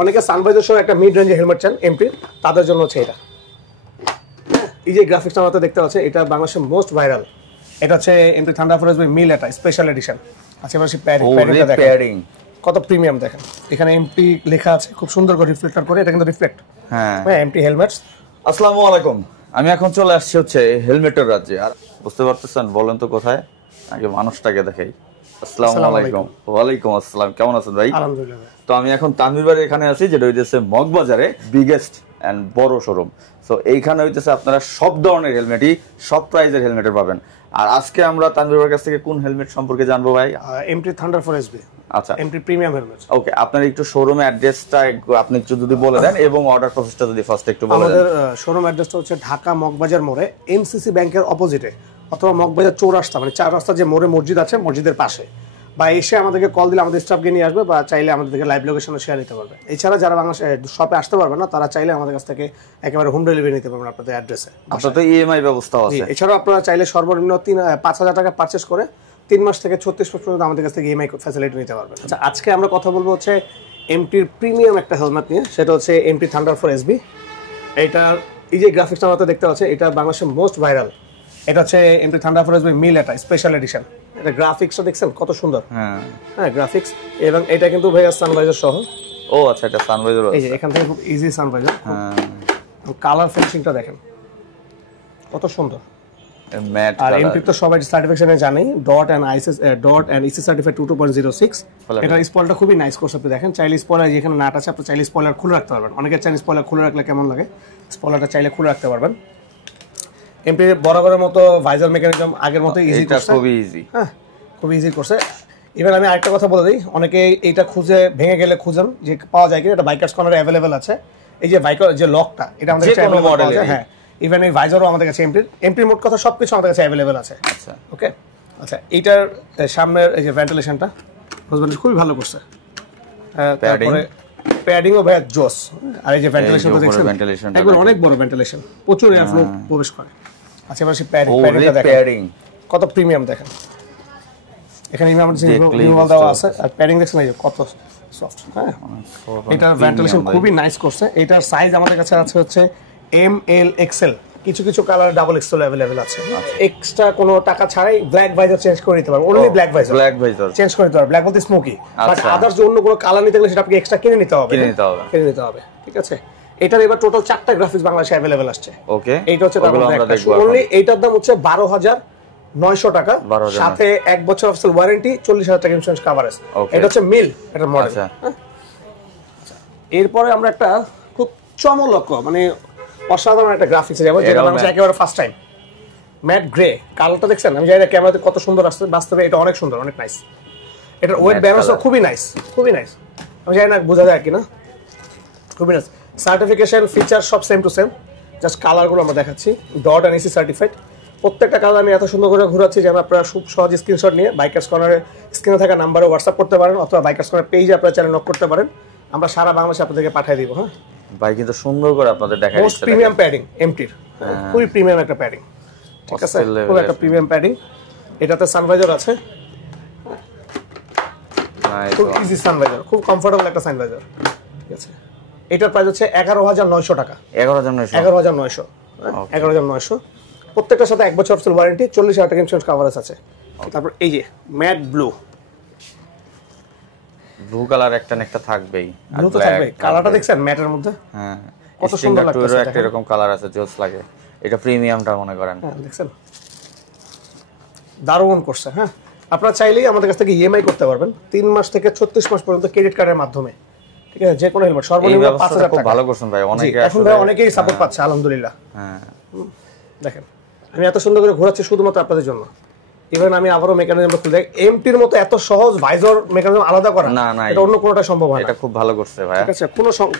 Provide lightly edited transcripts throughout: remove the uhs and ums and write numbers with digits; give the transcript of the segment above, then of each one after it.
অনেকে সানভাইজার সহ একটা মিড রেঞ্জের হেলমেট চান এমপি, তাদের জন্য হচ্ছে এটা। এই যে গ্রাফিক্সটা আমাদের দেখতে পাচ্ছেন, এটা বাংলাদেশের মোস্ট ভাইরাল। এটা হচ্ছে এমপি থান্ডার ফোরেস বাই মিল, এটা স্পেশাল এডিশন। আচ্ছা এবার প্যাডিং কত প্রিমিয়াম দেখেন, এখানে এমপি লেখা আছে খুব সুন্দর করে রিফ্লেক্টর করে, এটা কিন্তু রিফ্লেক্ট। হ্যাঁ এমপি হেলমেটস। আসসালামু আলাইকুম, আমি এখন চলে আসছি হচ্ছে হেলমেটের রাজ্যে। আর বুঝতে পারতেছেন, বলেন তো কোথায়? আগে মানুষটাকে দেখাই। আসসালামু আলাইকুম। ওয়ালাইকুম আসসালাম, কেমন আছেন ভাই? আলহামদুলিল্লাহ। তো আমি এখন তানভীর বাড়ি এখানে আছি, যেটা হইতেছে মগবাজারে বিগেস্ট এন্ড বড় শোরুম। সো এইখানে হইতেছে আপনারা সব ধরনের হেলমেটই সব প্রাইজের হেলমেটের পাবেন। আর আজকে আমরা তানভীর বাড়ির কাছ থেকে কোন হেলমেট সম্পর্কে জানবো ভাই? MP thunder four S V. আচ্ছা, এমপি প্রিমিয়াম হেলমেট। ওকে, আপনার একটু শোরুম অ্যাড্রেসটা আপনি একটু যদি বলে দেন, এবং অর্ডার প্রসেসটা যদি ফার্স্ট একটু বলে দেন। আমাদের শোরুম অ্যাড্রেসটা হচ্ছে ঢাকা মগবাজার মোড়ে, এমসিসি ব্যাংকের অপোজিটে, অথবা মগবাজার চৌরাস্তা, মানে 4 রাস্তা যে মোড়ে মসজিদ আছে, মসজিদের পাশে। বা এসে আমাদেরকে কল দিলে আমাদের স্টাফকে নিয়ে আসবে, বা চাইলে আমাদেরকে লাইভ লোকেশনে শেয়ার দিতে পারবে। এছাড়া যারা বাংলাদেশে শপে আসতে পারবে না, তারা চাইলে আমাদের কাছ থেকে একেবারে হোম ডেলিভারি নিতে পারবেন আপনাদের অ্যাড্রেসে। আপনার তো ইএমআই ব্যবস্থা আছে। এছাড়াও আপনারা চাইলে সর্বনিম্ন 5,000 টাকা পারচেস করে 3 মাস থেকে 36 মাস পর্যন্ত আমাদের কাছ থেকে ইএমআই ফ্যাসিলিটি নিতে পারবেন। আচ্ছা, আজকে আমরা কথা বলবো হচ্ছে এমটির প্রিমিয়াম একটা হেলমেট নিয়ে, সেটা হচ্ছে এমটি থান্ডার ফোর এসবি। এইটার এই যে গ্রাফিক্সটা আমাদের দেখতে পাচ্ছেন, এটা বাংলাদেশের মোস্ট ভাইরাল। এটা হচ্ছে এমটি থান্ডার ফোর এসবি মিল, এটা স্পেশাল এডিশন। এটা গ্রাফিক্সটা দেখছেন কত সুন্দর। হ্যাঁ গ্রাফিক্স, এবং এটা কিন্তু ভাইয়া সানভাইজার সহ। ও আচ্ছা, এটা সানভাইজার। এই যে এখান থেকে খুব ইজি সানভাইজার। কালার ফিনিশিংটা দেখেন কত সুন্দর। আর এমটি তো সবাই সার্টিফিকেশনে জানেই, ডট এন্ড ইসি সার্টিফাইড 2.06। এটা স্পয়লারটা খুবই নাইস করছে। আপনি দেখেন, চাইলে স্পয়লার যেখানে নাট আছে, আপনি চাইলে স্পয়লার খুলে রাখতে পারবেন। অনেকে চাইলে স্পয়লার খুলে রাখলে কেমন লাগে, স্পয়লারটা চাইলে খুলে রাখতে পারবেন। এমপি বরাবরের মতো ভাইজার মেকানিজম আগের মতো ইজি করছে, খুবই ইজি। হ্যাঁ, খুবই ইজি করছে। এবার আমি আরেকটা কথা বলে দিই, অনেকে এইটা খুঁজে ভেঙে গেলে খুঁজেন যে পাওয়া যায় কিনা। এটা বাইকার্স কর্নারে অ্যাভেলেবেল আছে। এই যে বাইকার যে লকটা, এটা আমাদের কাছে অ্যাভেলেবেল আছে। হ্যাঁ, ইভেন এই ভাইজারও আমাদের কাছে এমপির মোট কথা সবকিছু আমাদের কাছে অ্যাভেলেবেল আছে। আচ্ছা ওকে। আচ্ছা, এইটার সামনের এই যে ভেন্টিলেশনটা হাজবেন্ড খুবই ভালো করছে। তারপরে প্যাডিংও ভাই জোস। আর এই যে ভেন্টিলেশনটা দেখছেন, একবার অনেক বড় ভেন্টিলেশন, প্রচুর এয়ার ফ্লো প্রবেশ করে। আচ্ছা, এবার সেই প্যাডিংটা দেখেন কত প্রিমিয়াম দেখেন। এখানে ইমার্জেন্সি রিমুভাল দেওয়া আছে, আর প্যাডিং দেখছেন এই যে কত সফট। হ্যাঁ, এটার ভেন্টিলেশন খুবই নাইস করছে। এটার সাইজ আমাদের কাছে আছে হচ্ছে ML XL, কিছু কিছু কালার ডাবল এক্সেল अवेलेबल আছে। এক্সট্রা কোনো টাকা ছাড়াই ব্ল্যাক ভাইজার চেঞ্জ করে নিতে পারবেন। অনলি ব্ল্যাক ভাইজার চেঞ্জ করে নিতে পারবেন। ব্ল্যাক বলতে স্মোকি, বাট আদার্স যে অন্য কোনো কালার নিতে গেলে সেটা আপনাকে এক্সট্রা কিনে নিতে হবে। ঠিক আছে, এটার এবার টোটাল 4টা গ্রাফিক্স বাংলাদেশে अवेलेबल আসছে। ওকে, এইটা হচ্ছে তার মধ্যে একটা। অনলি এইটার দাম হচ্ছে 12,900 টাকা, সাথে 1 বছর অফিসিয়াল ওয়ারেন্টি, 40,000 টাকা ইন্স্যুরেন্স কভারেজ। এটা হচ্ছে মিল, এটার মডেল। আচ্ছা, এরপরে আমরা একটা খুব চমৎকার, মানে অসাধারণ একটা গ্রাফিক্সে যাবো, যেটা বাংলাদেশে একেবারে ফার্স্ট টাইম। ম্যাট গ্রে কালারটা দেখছেন, আমি জানি না ক্যামেরাতে কত সুন্দর আসছে, বাস্তবে এটা অনেক সুন্দর, অনেক নাইস। এটার ওয়েট ব্যালেন্সও খুবই নাইস, খুবই নাইস। আমি জানি না বোঝা যায় কিনা, খুবই নাইস। সার্টিফিকেশন ফিচার সব সেম টু সেম, জাস্ট কালারগুলো আমরা দেখাচ্ছি। ডট এন্ড ইসি সার্টিফাইড, প্রত্যেকটা কালার আমি এত সুন্দর করে ঘুরাচ্ছি যেন আপনারা খুব সহজ স্ক্রিনশট নিয়ে বাইকার্স কর্নারে স্ক্রিনে থাকা নাম্বারে হোয়াটসঅ্যাপ করতে পারেন, অথবা বাইকার্স কর্নার পেজে আপনারা চ্যানেল নক করতে পারেন। আমরা সারা বাংলাদেশে আপনাদেরকে পাঠিয়ে দিব। হ্যাঁ ভাই, কিন্তু সুন্দর করে আপনাদের দেখাই দিচ্ছে। মোস্ট প্রিমিয়াম প্যাডিং এমটির, খুবই প্রিমিয়াম একটা প্যাডিং। ঠিক আছে, খুব একটা প্রিমিয়াম প্যাডিং। এটাতে সানভাইজার আছে, খুব ইজি সানভাইজার, খুব কমফোর্টেবল একটা সানভাইজার। ঠিক আছে, এটার প্রাইস হচ্ছে 11,900 টাকা। 11,900 প্রত্যেকটার সাথে 1 বছর অফিসিয়াল ওয়ারেন্টি, 40,000 টাকা ইন্স্যুরেন্স কভারেজ আছে। তারপর এই যে ম্যাট ব্লু কালার, একটা একটা থাকবেই। ব্লু তো থাকবে, কালারটা দেখছেন ম্যাটের মধ্যে। হ্যাঁ, কত সুন্দর লাগছে। একটা এরকম কালার আছে, জোস লাগে। এটা প্রিমিয়ামটা মনে করেন। হ্যাঁ, দেখছেন দারুণ করছে। হ্যাঁ, আপনারা চাইলেই আমাদের কাছ থেকে ইএমআই করতে পারবেন 3 মাস থেকে 36 মাস পর্যন্ত ক্রেডিট কার্ডের মাধ্যমে। ঠিক আছে, যে কোনো হেলমেট সর্বনিম্ন 5,000 টাকা। খুব ভালো করছেন ভাই, এখন ভাই অনেকেই সাপোর্ট পাচ্ছে আলহামদুলিল্লাহ। হ্যাঁ, দেখেন আমি এত সুন্দর করে ঘোরাচ্ছি শুধুমাত্র আপনাদের জন্য। ইভেন আমি আবারও মেকানিজমটা খুলে দেখ, এমটির মতো এত সহজ ভাইজার মেকানিজম আলাদা করা না, এটা অন্য কোনোটা সম্ভব হয় না। এটা খুব ভালো করছে ভাই। ঠিক আছে,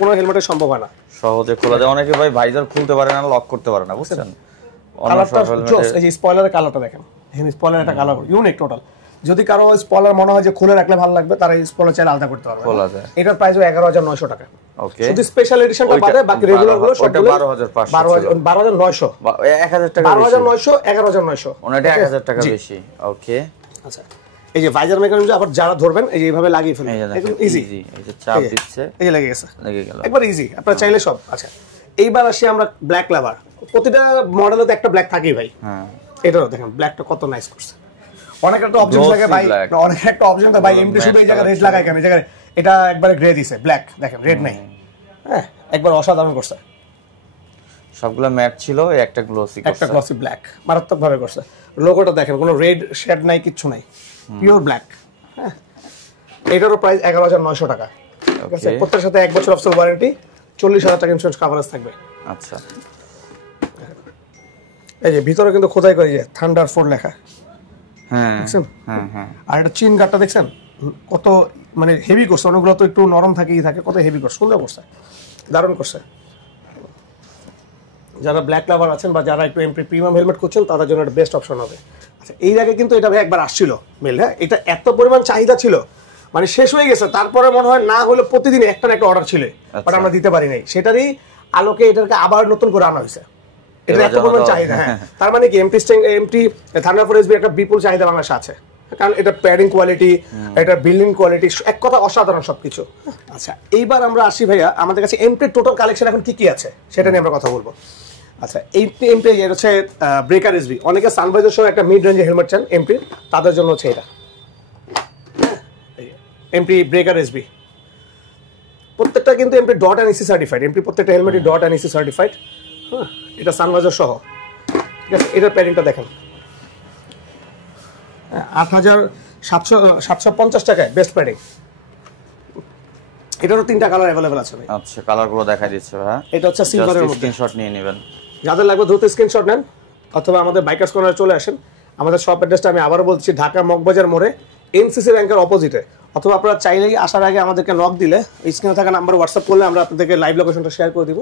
কোনো হেলমেটে সম্ভব হয় না সহজে খোলা যায়। অনেকে ভাই ভাইজার খুলতে পারে না, লক করতে পারে না, বুঝছেন? কালারটা জোস। এই যে স্পয়লারের কালারটা দেখেন, এখানে স্পয়লার একটা কালার ইউনিক টোটাল। যদি কারো স্পয়লার মনে হয় যে খুলে রাখলে ভালো লাগবে, তারা এই স্পয়লার চাইলে আলাদা করতে পারবে। এটার প্রাইস 11,900 টাকা। ওকে, শুধু স্পেশাল এডিশনটা বাদে বাকি রেগুলার গুলো সবগুলো 12,900 1000 টাকা 12,900 11,900 ওনাটা 1000 টাকা বেশি। ওকে, আচ্ছা এই যে ভাইজার মেকানিজম আবার যারা ধরবেন এই যে এইভাবে লাগিয়ে ফেলবেন, একদম ইজি। এই যে চাপ দিচ্ছে, এই যে লেগে গেছে, লেগে গেল, একবার ইজি, আপনারা চাইলে সব। আচ্ছা এইবার আসি আমরা ব্ল্যাক লাভার। প্রতিটা মডেলে তো একটা ব্ল্যাক থাকেই ভাই। হ্যাঁ এটাও দেখেন ব্ল্যাকটা কত নাইস করছে। অনেক একটা অপশন থাকে ভাই, অনেক একটা অপশন থাকে ভাই, এমটি শুধু এই জায়গায় রেড লাগায় কেন, এই জায়গায় এটা একবারে গ্রে দিছে, ব্ল্যাক দেখেন রেড নাই। হ্যাঁ একবার অসাধারণ করছে। সবগুলো ম্যাট ছিল, একটা গ্লসি, একটা গ্লসি ব্ল্যাক মারাত্মক ভাবে করছে। লোগোটা দেখেন কোনো রেড শেড নাই, কিচ্ছু নাই, পিওর ব্ল্যাক। হ্যাঁ এটারও প্রাইস 11,900 টাকা। ঠিক আছে, প্রত্যেকটার সাথে 1 বছর অফিসিয়াল ওয়ারেন্টি, 40,000 টাকা ইন্স্যুরেন্স কভারেজ থাকবে। আচ্ছা এই যে ভিতরে কিন্তু খোদাই করে যে থান্ডার 4 লেখা। হ্যাঁ দেখছেন? হ্যাঁ। আর এটা চিন গাটটা দেখছেন কত মানে হেভি করছে, অনেকগুলো তো একটু নরম থাকেই থাকে, কত হেভি করছে, সুন্দর করছে, দারুণ করছে। যারা ব্ল্যাক লাভার আছেন বা যারা একটু এমপি প্রিমিয়াম হেলমেট করছেন তাদের জন্য এটা বেস্ট অপশন হবে। আচ্ছা এই আগে কিন্তু এটা ভাই একবার আসছিল মেল, হ্যাঁ এটা এত পরিমাণ চাহিদা ছিল মানে শেষ হয়ে গেছে, তারপরে মনে হয় না হলে প্রতিদিন একটা না একটা অর্ডার ছিল, বাট আমরা দিতে পারি নাই, সেটারই আলোকে এটাকে আবার নতুন করে আনা হয়েছে। এটা এত পরিমাণ চাহিদা, হ্যাঁ তার মানে কি এমটি থান্ডার 4 এসবি একটা বিপুল চাহিদা বাংলাদেশে আছে, কারণ এটা প্যাডিং কোয়ালিটি, এটা বিল্ডিং কোয়ালিটি, এক কথা অসাধারণ সবকিছু। আচ্ছা এইবার আমরা আসি ভাইয়া আমাদের কাছে এমটির টোটাল কালেকশন এখন কি কি আছে সেটা নিয়ে আমরা কথা বলবো। আচ্ছা এমটি এর হচ্ছে ব্রেকার এসবি, অনেকে সানভাইজার সহ একটা মিড রেঞ্জের হেলমেট চান এমটির, তাদের জন্য হচ্ছে এটা এমটি ব্রেকার এসবি। প্রত্যেকটা কিন্তু MT dot and EC certified, MT প্রত্যেকটা হেলমেটই ডট এন্ড ইসি সার্টিফাইড। হ্যাঁ এটা সানভাইজার সহ, ঠিক আছে। এটার প্যাডিংটা দেখেন 8,750 টাকায় বেস্ট প্যাডিং। এটারও 3টা কালার অ্যাভেলেবল আছে ভাই। আচ্ছা কালারগুলো দেখাই দিচ্ছে ভাই, এটা হচ্ছে সিলভারের মধ্যে, স্ক্রিনশট নিয়ে নেবেন। যাদের লাগবে দ্রুত স্ক্রিনশট নেন অথবা আমাদের বাইকার্স কর্নারে চলে আসেন। আমাদের শপ অ্যাড্রেসটা আমি আবার বলছি, ঢাকা মগবাজার মোড়ে এনসিসি ব্যাংকের অপোজিটে, অথবা আপনারা চাইলেই আসার আগে আমাদেরকে নক দিলে স্ক্রিনে থাকা নাম্বার হোয়াটসঅ্যাপ করলে আমরা আপনাদেরকে লাইভ লোকেশনটা শেয়ার করে দিব,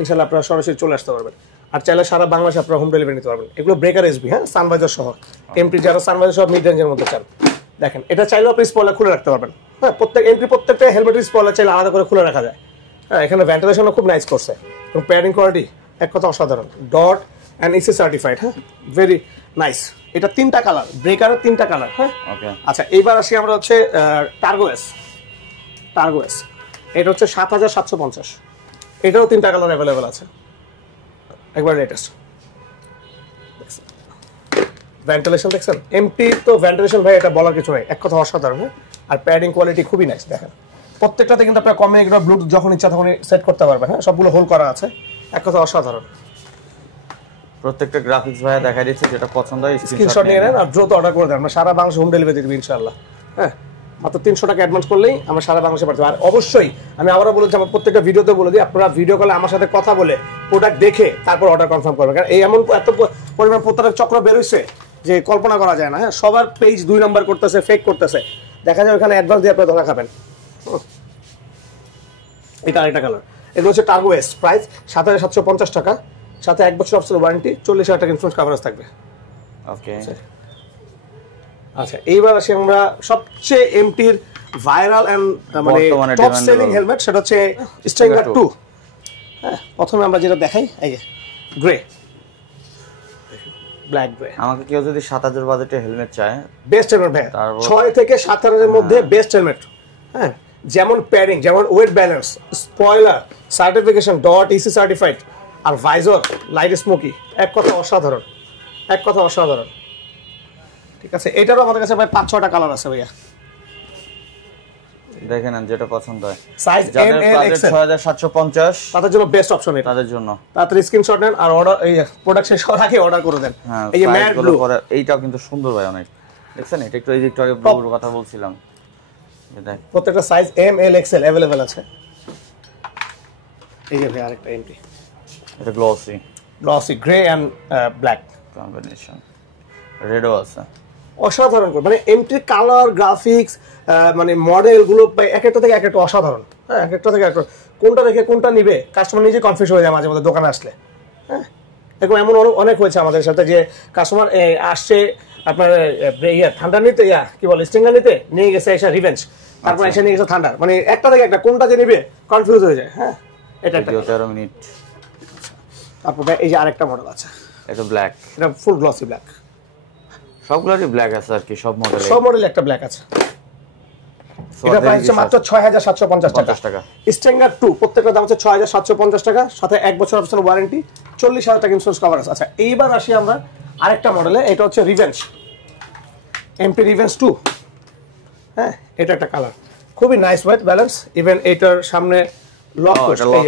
ইনশাআল্লাহ আপনারা সরাসরি চলে আসতে পারবেন। আর চাইলে সারা বাংলাদেশে আপনারা হোম ডেলিভারি নিতে পারবেন। এগুলো ব্রেকার এসবি, হ্যাঁ সানভাইজার সহ এমটি, যারা সানভাইজার সহ মিড রেঞ্জের মধ্যে চান দেখেন এটা চাইলেও আপনি স্পয়লার খুলে রাখতে পারবেন। হ্যাঁ প্রত্যেক এমটি প্রত্যেকটা হেলমেটের স্পয়লার চাইলে আলাদা করে খুলে রাখা যায়। হ্যাঁ এখানে ভেন্টিলেশনও খুব নাইস করছে এবং প্যাডিং কোয়ালিটি এক কথা অসাধারণ, ডট অ্যান্ড ইসি সার্টিফাইড। হ্যাঁ ভেরি নাইস। এটা 3টা কালার, ব্রেকারের 3টা কালার। হ্যাঁ ওকে আচ্ছা এইবার আসি আমরা হচ্ছে টার্গো এস। এটা হচ্ছে 7,750, এটাও 3টা কালার অ্যাভেলেবেল আছে, একবার লেটেস্ট। ভেন্টিলেশন দেখছেন, এমটি তো ভেন্টিলেশন ভাই এটা বলার কিছু নাই, এক কথা অসাধারণ। আর প্যাডিং কোয়ালিটি খুবই নাইস দেখেন, প্রত্যেকটাতে কিন্তু আপনার কমে এগুলো ব্লুটুথ যখন ইচ্ছা তখন সেট করতে পারবেন। হ্যাঁ সবগুলো হোল্ড করা আছে, এক কথা অসাধারণ। প্রত্যেকটা গ্রাফিক্স ভাইয়া দেখাই দিচ্ছে, যেটা পছন্দ হয় স্ক্রিনশট নিয়ে নেন আর দ্রুত অর্ডার করে দেন, আমরা সারা বাংলাদেশে হোম ডেলিভারি দিব ইনশাআল্লাহ। হ্যাঁ মাত্র 300 টাকা অ্যাডভান্স করলেই আমরা সারা বাংলাদেশে পাঠাবো। আর অবশ্যই আমি আবারও বলেছি, আমার প্রত্যেকটা ভিডিওতে বলে দিই, আপনারা ভিডিও কলে আমার সাথে কথা বলে প্রোডাক্ট দেখে তারপর অর্ডার কনফার্ম করবেন, কারণ এই এমন এত পরিমাণ প্রতারক চক্র বেরোচ্ছে যে কল্পনা করা যায় না। হ্যাঁ সবার পেজ 2 নম্বর করতেছে, ফেক করতেছে, দেখা যায় ওখানে অ্যাডভান্স দিয়ে আপনারা ধরা খাবেন। এটা আরেকটা কালার, এগুলো হচ্ছে টার্গো এস, প্রাইস 7,750 টাকা, সাথে 1 বছর অফিসিয়াল ওয়ারেন্টি, 40,000 টাকা ইন্স্যুরেন্স কভারেজ থাকবে। ওকে আচ্ছা এইবার আসি আমরা সবচেয়ে এমটির ভাইরাল এন্ড মানে টপ সেলিং হেলমেট, সেটা হচ্ছে স্ট্রিঙ্গার 2। হ্যাঁ প্রথমে আমরা যেটা দেখাই এই যে গ্রে, ব্ল্যাক গ্রে। আমাকে কেউ যদি 7,000 বাজেটে হেলমেট চায়, বেস্ট হেলমেট ভাই, 6 থেকে 7,000 এর মধ্যে বেস্ট হেলমেট। হ্যাঁ যেমন প্যাডিং, যেমন weight balance, spoiler, certification dot EC certified, আর ভাইজর লাইট স্মোকি, এক কথা অসাধারণ, এক কথা অসাধারণ। ঠিক আছে এটারও আমাদের কাছে ভাই 5-6টা কালার আছে ভাইয়া, দেখেন যেটা পছন্দ হয়। সাইজ এম এল এক্সেল 6,750 তাদের জন্য বেস্ট অপশন এটা, তাদের জন্য তাড়াতাড়ি স্ক্রিনশট নেন আর অর্ডার এই প্রোডাক্ট শেষ হওয়ার আগে অর্ডার করে দেন। এই যে ম্যাট ব্লু, এইটাও কিন্তু সুন্দর ভাই অনেক, দেখছেন এটা একটু এই যে একটু আগে ব্লুর কথা বলছিলাম, দেখ প্রত্যেকটা size M L XL available আছে। এই যে ভাই আরেকটা এমটি, এটা glossy grey and black combination, রেডও আছে, অসাধারণ করে মানে এমটির কালার গ্রাফিক্স মানে মডেল গুলো এক একটা থেকে এক একটা অসাধারণ। হ্যাঁ এক একটা থেকে একটা, কোনটা রেখে কোনটা নিবে কাস্টমার নিজে কনফিউজ হয়ে যায় মাঝে মধ্যে দোকানে আসলে। হ্যাঁ এরকম এমন অনেক হয়েছে আমাদের সাথে যে কাস্টমার আসছে আপনার ঠান্ডা নিতে কি বলে স্ট্রিঙ্গার নিতে, নিয়ে গেছে এসে রিভেঞ্জ, তারপর এসে নিয়ে গেছে ঠান্ডার, মানে একটা থেকে একটা কোনটা যে নিবে কনফিউজ হয়ে যায়। হ্যাঁ এটা 13 মিনিট। তারপর এই যে আরেকটা মডেল আছে, এটা ব্ল্যাক, এটা ফুল গ্লসি ব্ল্যাক, সবগুলোরই ব্ল্যাক আছে আর কি, সব মডেলে। সব মডেলে একটা ব্ল্যাক আছে। এটা প্রাইস হচ্ছে মাত্র ৬৭৫০ টাকা। স্ট্রেঙ্গার 2 প্রত্যেকটা দাম হচ্ছে ৬৭৫০ টাকা, সাথে ১ বছর অফিসিয়াল ওয়ারেন্টি, ৪০,০০০ টাকা ইন্স্যুরেন্স কভার আছে। আচ্ছা এইবার আসি আমরা আরেকটা মডেলে, এটা হচ্ছে রিভেঞ্জ, এমপি রিভেঞ্জ 2। হ্যাঁ, এটা একটা কালার, খুবই নাইস ওয়েট ব্যালেন্স, ইভেন এটার সামনে লক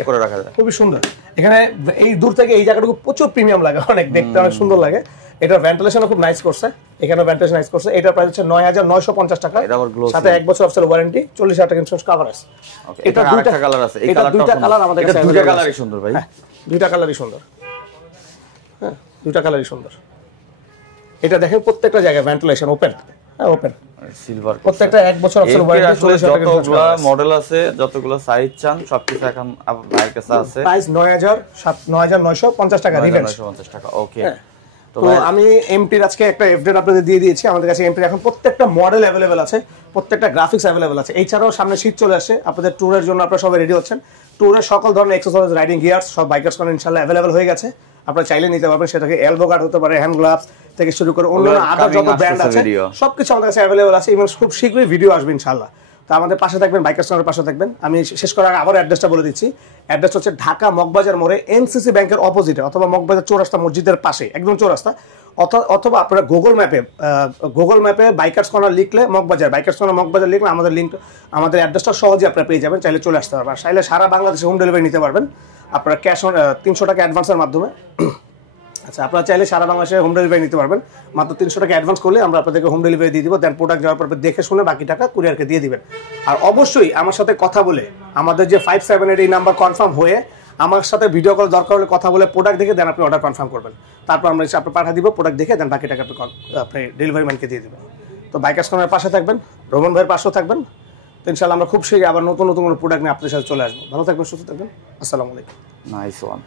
করে রাখা যায়, খুবই সুন্দর। এখানে এই দূর থেকে এই জায়গাটুকু প্রচুর প্রিমিয়াম লাগে, অনেক দেখতে অনেক সুন্দর লাগে। এটার ভেন্টিলেশনও খুব নাইস করছে, এখানে ভেন্টিলেশন নাইস করছে। এটার প্রাইস হচ্ছে ৯৯৫০ টাকা, সাথে ১ বছর অফিসিয়াল ওয়ারেন্টি, ৪০,০০০ টাকা ইন্স্যুরেন্স কভার আছে। এটা দুইটা কালার আছে, এই কালারটা দুইটা কালার আমাদের কাছে, দুইটা কালারই সুন্দর ভাই। দুইটা কালারই সুন্দর, হ্যাঁ দুইটা কালারই সুন্দর। এটা দেখেন প্রত্যেকটা জায়গায় ভেন্টিলেশন ওপেন, হ্যাঁ ওপেন সিলভার, প্রত্যেকটা 1 বছর অফিসিয়াল ওয়ারেন্টি, ৪০,০০০ টাকা যতগুলো মডেল আছে, যতগুলো সাইজ চান সবকিছু এখন আপনার কাছে আছে। প্রাইস ৯৯৫০ টাকা, রিভেঞ্জ ৯৯৫০ টাকা। ওকে, তো আমি এমটির আজকে একটা আপডেট আপনাদের দিয়ে দিয়েছি। আমাদের কাছে এমটির এখন প্রত্যেকটা মডেল অ্যাভেলেবেল আছে, প্রত্যেকটা গ্রাফিক্স অ্যাভেলেবেল আছে। এছাড়াও সামনে শীত চলে আসে, আপনাদের ট্যুরের জন্য আপনারা সবাই রেডি হচ্ছেন। ট্যুরের সকল ধরনের এক্সারসাইজ, রাইডিং গিয়ার্স সব বাইকার্স কর্নার ইনশাআল্লাহ অ্যাভেলেবেল হয়ে গেছে, আপনারা চাইলে নিতে পারবেন। সেটাকে এলবো গার্ড হতে পারে, হ্যান্ড গ্লাভস থেকে শুরু করে অন্যান্য আদার যত ব্র্যান্ড আছে সবকিছু আমাদের কাছে অ্যাভেলেবেল আছে, এবং খুব শীঘ্রই ভিডিও আসবে ইনশাআল্লাহ। তো আমাদের পাশে থাকবেন, বাইকার্স কর্নারের পাশে থাকবেন। আমি শেষ করার আগে আবার অ্যাড্রেসটা বলে দিচ্ছি। অ্যাড্রেস হচ্ছে ঢাকা মগবাজার মোড়ে এনসিসি ব্যাংকের অপোজিটে, অথবা মগবাজার চৌরাস্তা মসজিদের পাশে, একদম চৌরাস্তা। অথবা আপনারা গুগল ম্যাপে বাইকার্স কর্নার লিখলে মগবাজার, বাইকার্স কর্নার মগবাজার লিখলে আমাদের লিঙ্ক, আমাদের অ্যাড্রেসটা সহজে আপনারা পেয়ে যাবেন, চাইলে চলে আসতে পারবেন। চাইলে সারা বাংলাদেশে হোম ডেলিভারি নিতে পারবেন আপনারা, ক্যাশ অন ৩০০ টাকা অ্যাডভান্সের মাধ্যমে। আচ্ছা, আপনারা চাইলে সারা বাংলাদেশে হোম ডেলিভারি নিতে পারবেন, মাত্র ৩০০ টাকা অ্যাডভান্স করলে আমরা আপনাদেরকে হোম ডেলিভারি দিয়ে দিব। দেন প্রোডাক্ট যাওয়ার পর দেখে শুনে বাকি টাকা কুরিয়ারকে দিয়ে দিবেন। আর অবশ্যই আমার সাথে কথা বলে, আমাদের যে 578 এই নাম্বার কনফার্ম হয়ে আমার সাথে ভিডিও কল দরকার হলে কথা বলে প্রোডাক্ট দেখে দেন আপনি অর্ডার কনফার্ম করবেন। তারপর আমরা আপনি পাঠিয়ে দিব, প্রোডাক্ট দেখে দেন বাকি টাকা আপনি ডেলিভারি ম্যানকে দিয়ে দেবেন। তো বাইকার্স কর্নারের পাশে থাকবেন, রোমন ভাইয়ের পাশেও থাকবেন। তো ইনশাআল্লাহ আমরা খুব শীঘ্রই আবার নতুন নতুন প্রোডাক্ট নিয়ে আপনাদের সাথে চলে আসবো। ভালো থাকবেন, সুস্থ থাকবেন, আসসালামু আলাইকুম। Nice one.